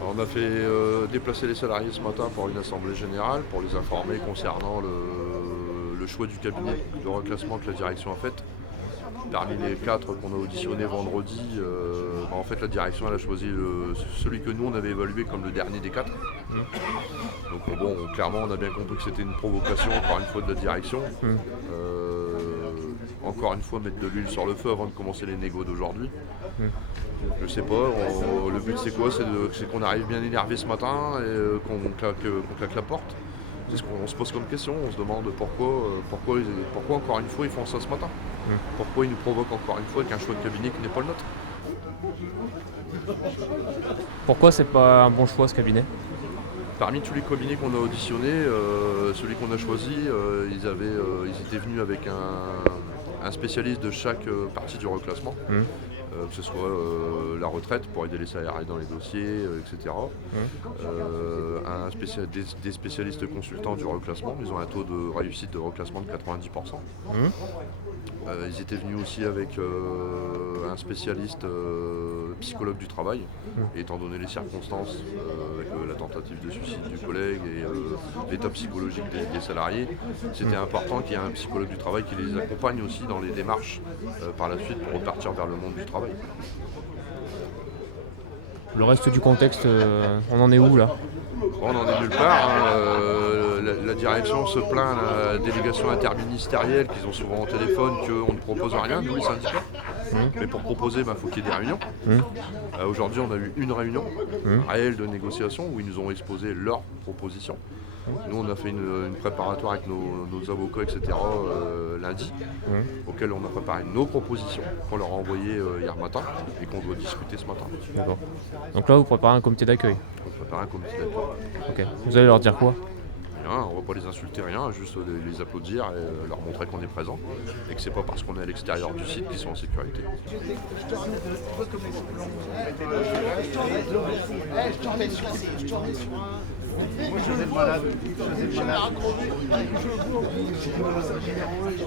Alors, on a fait déplacer les salariés ce matin pour une assemblée générale pour les informer concernant le choix du cabinet de reclassement que la direction a fait. Parmi les 4 qu'on a auditionnés vendredi, en fait la direction elle a choisi celui que nous on avait évalué comme le dernier des 4. Donc bon, clairement on a bien compris que c'était une provocation encore une fois de la direction. Encore une fois mettre de l'huile sur le feu avant de commencer les négos d'aujourd'hui. Je sais pas, le but c'est quoi? C'est qu'on arrive bien énervé ce matin et qu'on claque la porte. C'est ce qu'on se pose comme question, on se demande pourquoi encore une fois ils font ça ce matin. Pourquoi ils nous provoquent encore une fois avec un choix de cabinet qui n'est pas le nôtre. Pourquoi c'est pas un bon choix ce cabinet? Parmi tous les cabinets qu'on a auditionnés, celui qu'on a choisi, ils étaient venus avec un spécialiste de chaque partie du reclassement. Que ce soit la retraite pour aider les salariés dans les dossiers, etc. Des spécialistes consultants du reclassement, ils ont un taux de réussite de reclassement de 90%. Ils étaient venus aussi avec un spécialiste psychologue du travail, et étant donné les circonstances, avec la tentative de suicide du collègue et l'état psychologique des salariés, c'était important qu'il y ait un psychologue du travail qui les accompagne aussi dans les démarches par la suite pour repartir vers le monde du travail. Le reste du contexte, on en est où là? On n'en est nulle part. La direction se plaint à la délégation interministérielle qu'ils ont souvent au téléphone qu'on ne propose rien, nous les syndicats. Mais pour proposer, il faut qu'il y ait des réunions. Aujourd'hui, on a eu une réunion réelle de négociation où ils nous ont exposé leurs propositions. Nous, on a fait une préparatoire avec nos avocats, etc. Lundi, auquel on a préparé nos propositions qu'on leur a envoyées hier matin et qu'on doit discuter ce matin. D'accord. Donc là, vous préparez un comité d'accueil. On prépare un comité d'accueil. Ok. Vous allez leur dire quoi? Rien, on ne va pas les insulter, rien, juste les applaudir et leur montrer qu'on est présent et que c'est pas parce qu'on est à l'extérieur du site qu'ils sont en sécurité.